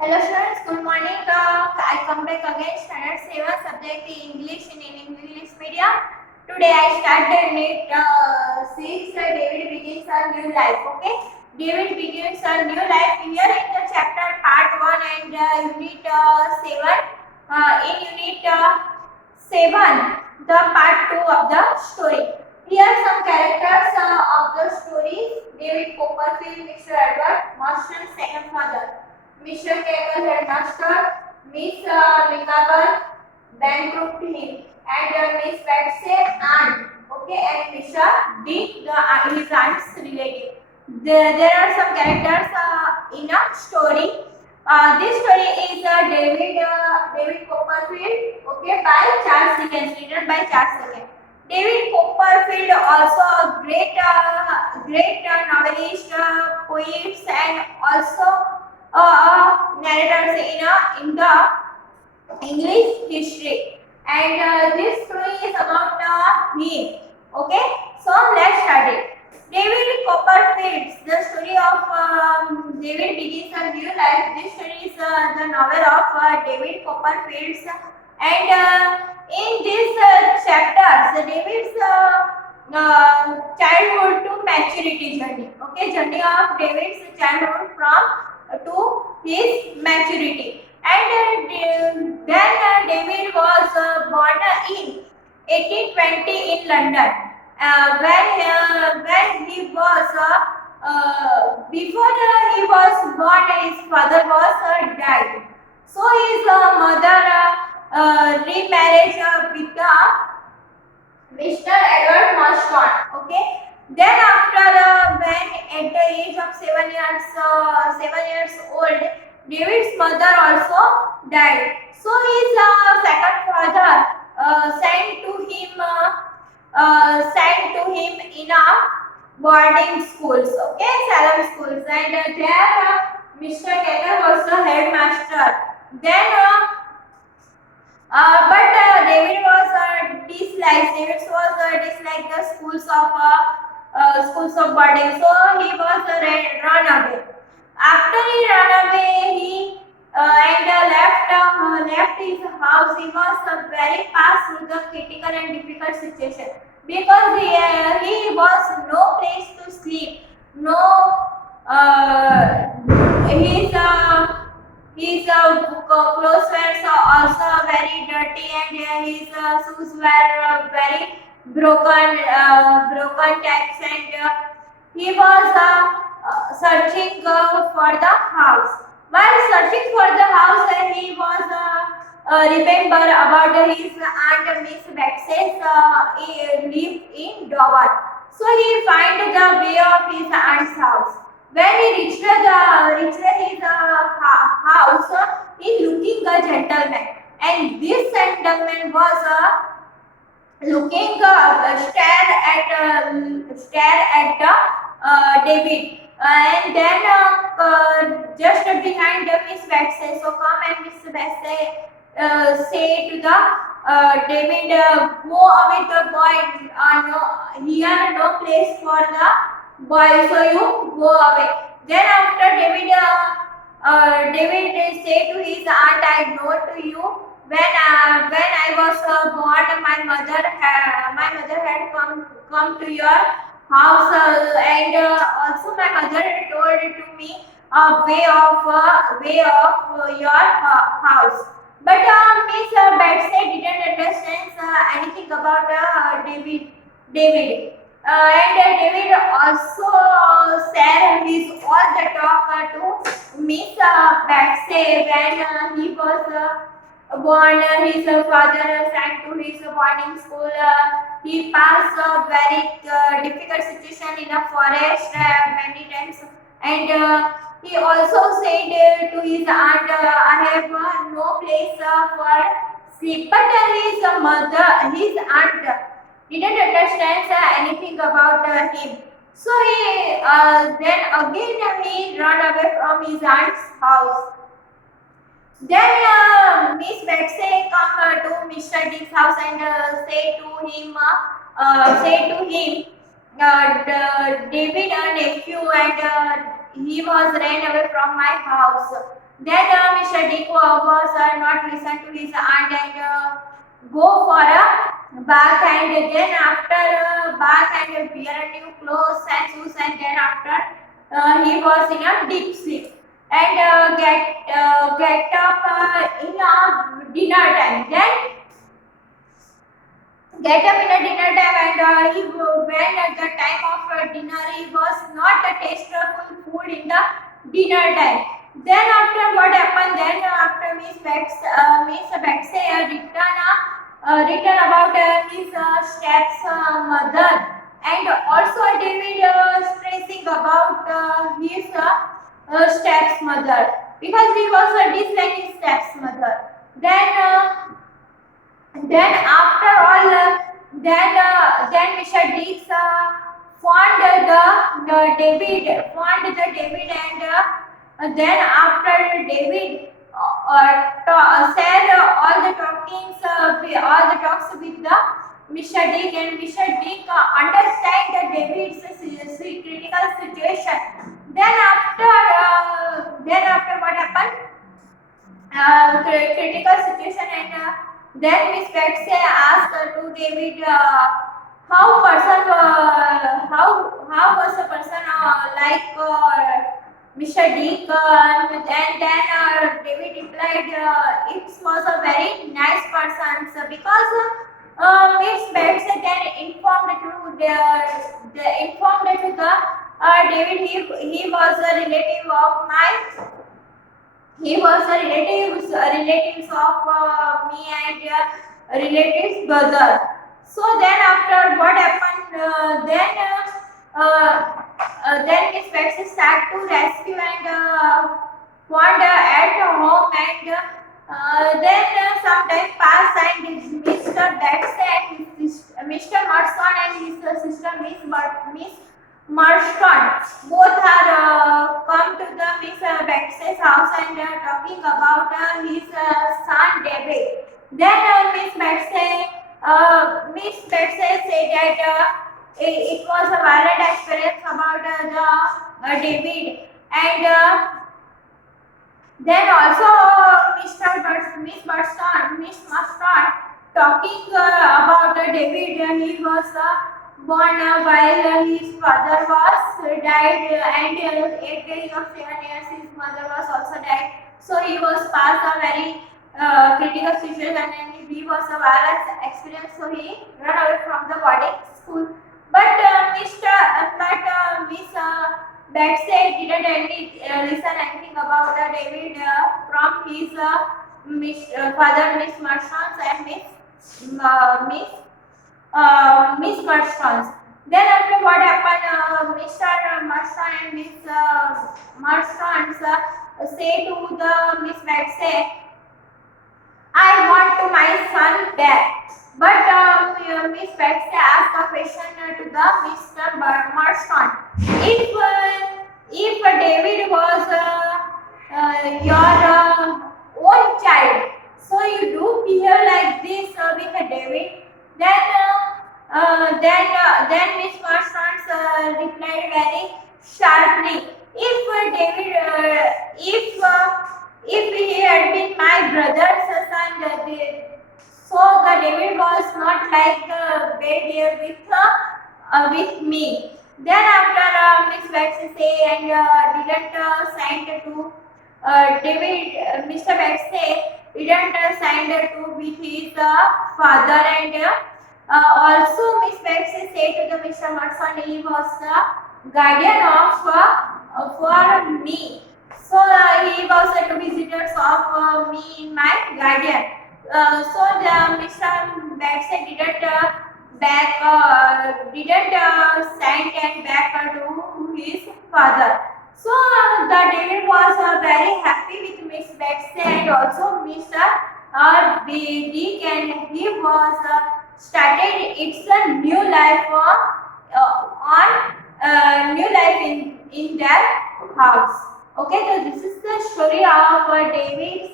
Hello students, good morning. I come back again, standard 7, subject English in English medium. Today I started unit 6. David begins a new life. Okay, David begins a new life here in the chapter part 1 and unit 7. In unit 7, the part 2 of the story. Here some characters of the story: David Copperfield, Mr. Edward Marston's second father. Mr. Cagle headmaster, Miss Micawber bankrupt him, and Miss Betsy aunt, okay, and Mr. D, his aunt's relative. There are some characters in a story. This story is David Copperfield, okay, by Charles Dickens, written by Charles Dickens. David Copperfield also a great novelist, poets, and also narrators in the English history. And this story is about him. Okay, so let's start it. David Copperfield, the story of David begins a new life. This story is the novel of David Copperfield, and in this chapters, David's childhood to maturity journey. Okay, journey of David's childhood from to his maturity. And then David was born in 1820 in London. When he was before he was born, his father was died. So his mother remarried with Mr. Edward Marston. Okay. Then after when at the age of 7 years old, David's mother also died. So his second father sent to him in a boarding schools. Okay, Salem schools, and there Mr. Keller was the headmaster. Then but David was disliked the schools of boarding, so he was run away. After he ran away, he left his house. He was very passed through the critical and difficult situation because he was no place to sleep, no his clothes were also very dirty, and his shoes were very broken types, and he was searching for the house. While searching for the house, he was remember about his aunt Miss Betsy's lived in Dover. So he find the way of his aunt's house. When he reached his house, he looking a gentleman, and this gentleman was looking stare at David, and then just behind Miss Betsy. So come, and Miss Betsy say to the David, go away the boy. No, here no place for the boy, so you go away. Then after David say to his aunt, I know to you, when I was born, my mother had come to your house, and also my mother told to me way of your house. But Miss Betsy didn't understand anything about David. And David also said his all the talk to Miss Betsy when he was born. His father sent to his boarding school. He passed a very difficult situation in a forest many times, and he also said to his aunt, I have no place for sleep. But his aunt didn't understand anything about him. So then again he ran away from his aunt's house. Then Miss Betsy come to Mr. Dick's house and say to him, David, a nephew, and he was ran away from my house. Then Mr. Dick was not listen to his aunt and go for a bath, and then after bath and wear new clothes and shoes, and then after he was in a deep sleep and get up in a dinner time. Then get up in a dinner time, and when at the time of dinner he was not a tasteful food in the dinner time. Then after what happened? Then after Miss Betsy written about his steps mother, and also David stressing about his steps mother because he was disliking his steps mother. Then after all, then Mr. Deeks found the David, and then after David said all the talks with the Mr. Dick, and Mr. Dick understand the David's critical situation. Then after what happened? Critical situation, and then Miss Betsy asked to David how was a person like Mr. Dick, and then David replied it was a very nice person, so because Miss Betsy then informed to the David he was a relative of my he was a relatives of me and relatives brother. So then after what happened? Then Miss Betsy started to rescue and wander at home, and then some time passed, and Mr. Betsy and Mr. Marston and his sister Miss Marston both are come to the Miss Betsy's house and talking about his son David. Then Miss Betsy said that it was a violent experience about the David, and then also Miss Marston talking about David. He was born while his father was died, and 8 years of 7 years his mother was also died. So he was past a very critical situation, and he was a violent experience. So he ran away from the boarding school. But Miss Betsy didn't listen anything about David from his father, Miss Marchand, and Miss Marchand. Then after what happened, Mr. Marchand and Miss Marchand say to the Miss Betsy, I want to my son back. But Miss Betsy asked a question to the Mr. Marston. If David was your own child, so you do behave like this with David, then Miss Marston replied very sharply. If he had been my brother's son, the David was not like behavior with me. Then after Miss Betsy say and didn't sign to David, Mr. Betsy didn't sign to with his father, and also Miss Betsy said to the Mr. Marson he was the guardian of for me. So he was to visitors of me in my guardian. So the Mr. Betsy didn't send and back to his father. So the David was very happy with Miss Betsy and also Mr. Dick, and he was started its a new life new life in their house. Okay, so this is the story of David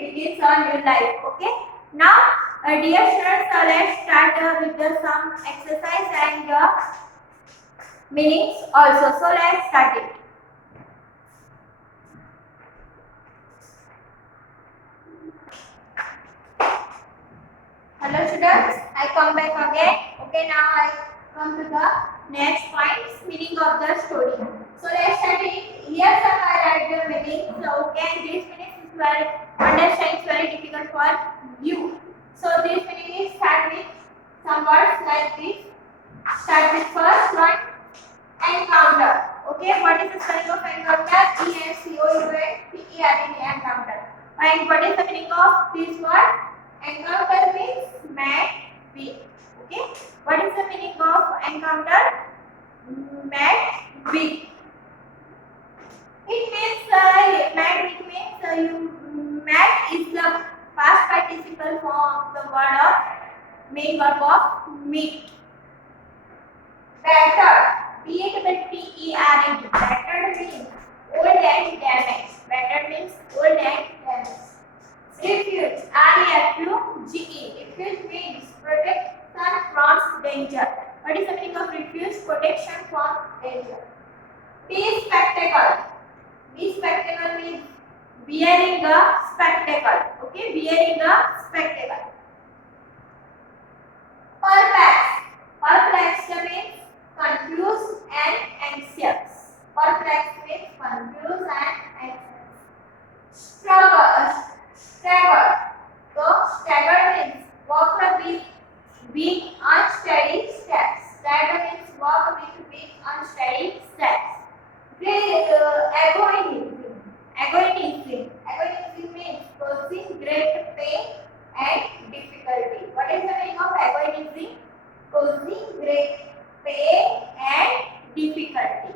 begins a new life. Okay, now dear students, let's start with some exercise and meanings also. So let's start it. Hello students, I come back again. Okay, now I come to the next point, meaning of the story. So let's study. Here some I write the meaning. So okay, and this meaning is very understand is very difficult for you. So this meaning is start with some words like this. Start with first one, encounter. Okay, what is the spelling of encounter? E-N-C-O-U-N-T-E-R-E, encounter. And what is the meaning of this word? Encounter means met with. Okay, what is the meaning of encounter? Met with. It means met with means you met is the past participle form of the word of main verb of meet. Battered. B-A-T-T-E-R-E-D. Battered means old and damaged. Battered means old and damaged. Refuge. R-E-F-U-G-E. Refuge means protection from danger. What is the meaning of refuge? Protection from danger. Be spectacle. Be spectacle means wearing a spectacle. Okay, wearing a spectacle. Perplex. Perplexed means confused and anxious. Perplexed means confused and anxious. Stagger. So stagger means walk with weak, unsteady steps. Stagger means walk with weak, unsteady steps. Agonism. Agonism means causing great pain and difficulty. What is the meaning of agonism? Causing great pain and difficulty.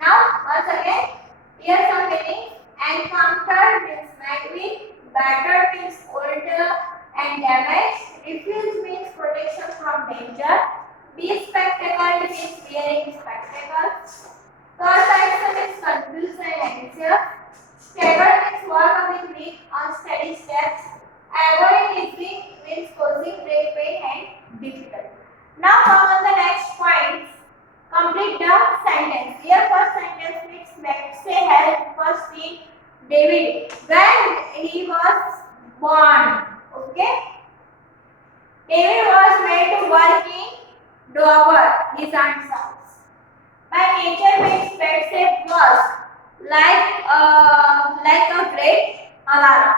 Now, once again, here some meaning. Encounter means met with, battered means old and damaged, refuge means protection from danger, be spectacled means wearing spectacles, perplexed means confused and anxious, staggered means walk with weak, unsteady steps, agonism means causing great pain and difficulty. Now come on the next point. Complete the sentence. Here first sentence means say help first in David when he was born. Okay. David was made to work in Dover, his aunt's house. By nature means Betsy was like a great alarm.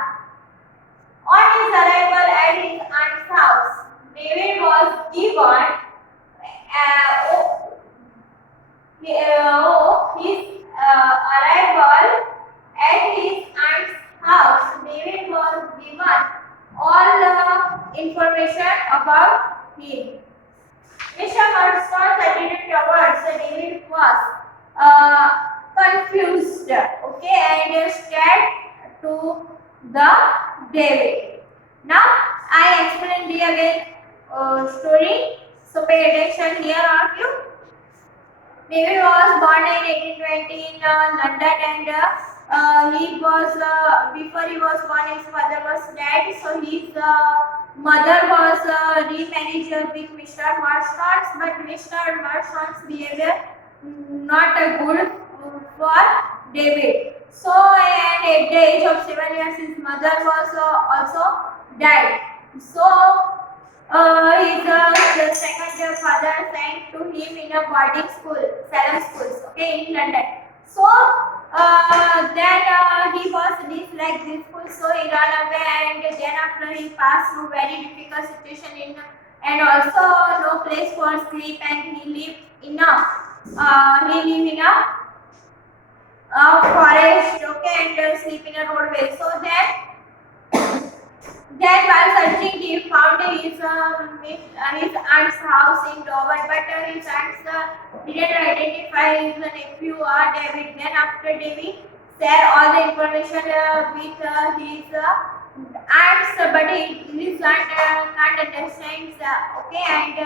On his arrival at his aunt's house, David was given his arrival at his aunt's house. David was given all the information about him. Mr. Murdstone's attitude towards David was confused, okay, and scared to the David. Now I explain the again story. So pay attention here, all of you. David was born in 1820 in London, and he was before he was born, his father was dead. So his mother was remarried with Mr. Murdstone, but Mr. Murdstone's behavior not good for David. So and at the age of 7 years, his mother was also died. So his second father sent to him in a boarding school, Salem schools, okay, in London. So then he was disliked this school, so he ran away, and then after he passed through very difficult situation in, and also no place for sleep, and he lived in a forest, okay, and sleep in a roadway. So then while searching, he found his aunt's house in Dover, but his aunt didn't identify his nephew or David. Then after David shared all the information with his aunts, but his aunt can't understand, okay, and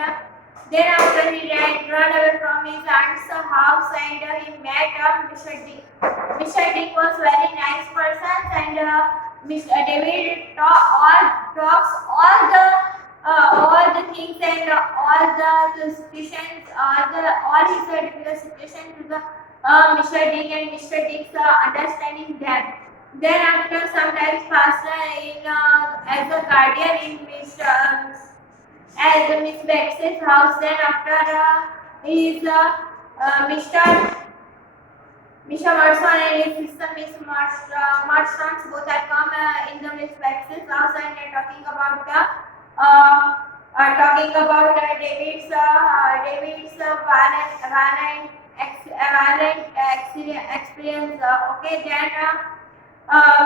then after he ran away from his aunt's house, and he met Mr. Dick. Mr. Dick was very nice person, and Mr. David talks all the things and all the situations, all his difficult situations to the Mr. Dick, and Mr. Dick's understanding them. Then after sometimes pastor in as a guardian in as Miss Bex's house. Then after he is Mr. Marson and his sister Miss Marsons both are come in the Miss Bex's house, and talking about David's violent experience. Okay, then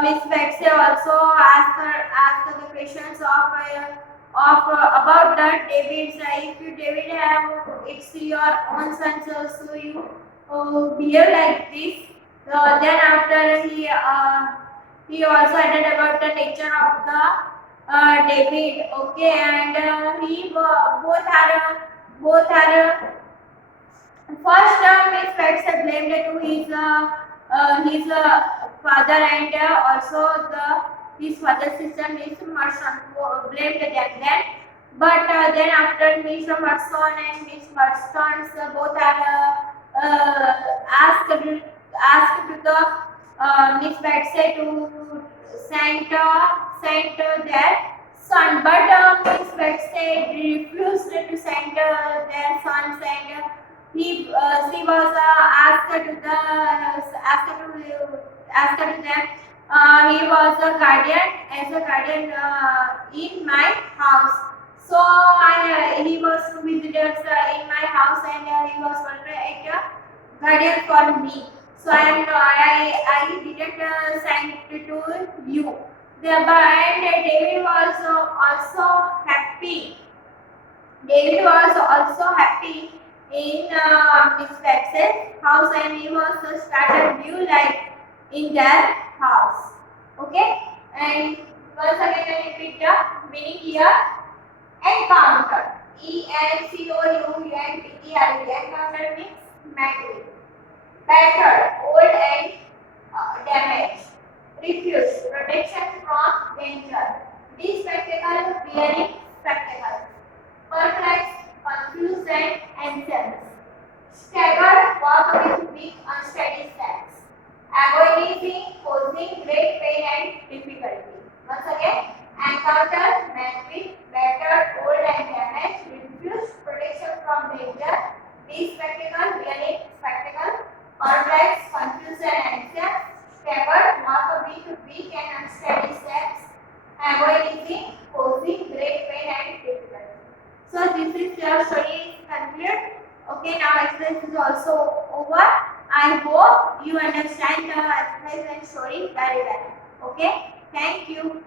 Miss Bexley also asked the questions about the David's. If you David have it's your own son, so you behave like this. Then after he also added about the nature of the David. Okay, and both are first Miss Bexley blamed to his father and also his father's sister Miss Merson blamed them then. But then after Miss Merson and Miss Merson's both are asked to the Miss Betsy to send their son, but Miss Betsy refused to send their sons, and she was asked to them. He was a guardian as a guardian in my house. So he was visitors in my house, and he was already a guardian for me. So I didn't send it to you. And David was also happy. David was also happy in Miss Bex's house, and he was started new life in their house. Okay, and once again I repeat the meaning here. Encounter. ENCOUNTER. Encounter means met with. Battered, old and damaged. Refuse, protection from danger. Bespectacled, wearing spectacles. Perplexed, confused and anxious. Staggered, walk with weak, unsteady steps. Agonizing, causing great pain and difficulty. Once again, encounter, met with, battered, old and damaged. Refuse, protection from danger. Bespectacled, wearing spectacles. Perplexed, confused and anxious. Staggered, walk with weak and unsteady steps. Agonizing, causing great pain and difficulty. So this is your story concluded. Okay, now exercise is also over. I hope you understand the exercise and story very well. Okay, thank you.